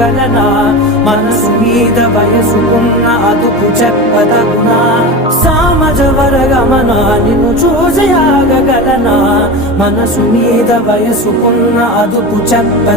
ఆగగలనా మనసు మీద వయసుకున్న అదుపు చెప్పదగునా సామజ వరగమన నిన్ను చూసి ఆగగలనా మనసు మీద వయసుకున్న అదుపు చెప్ప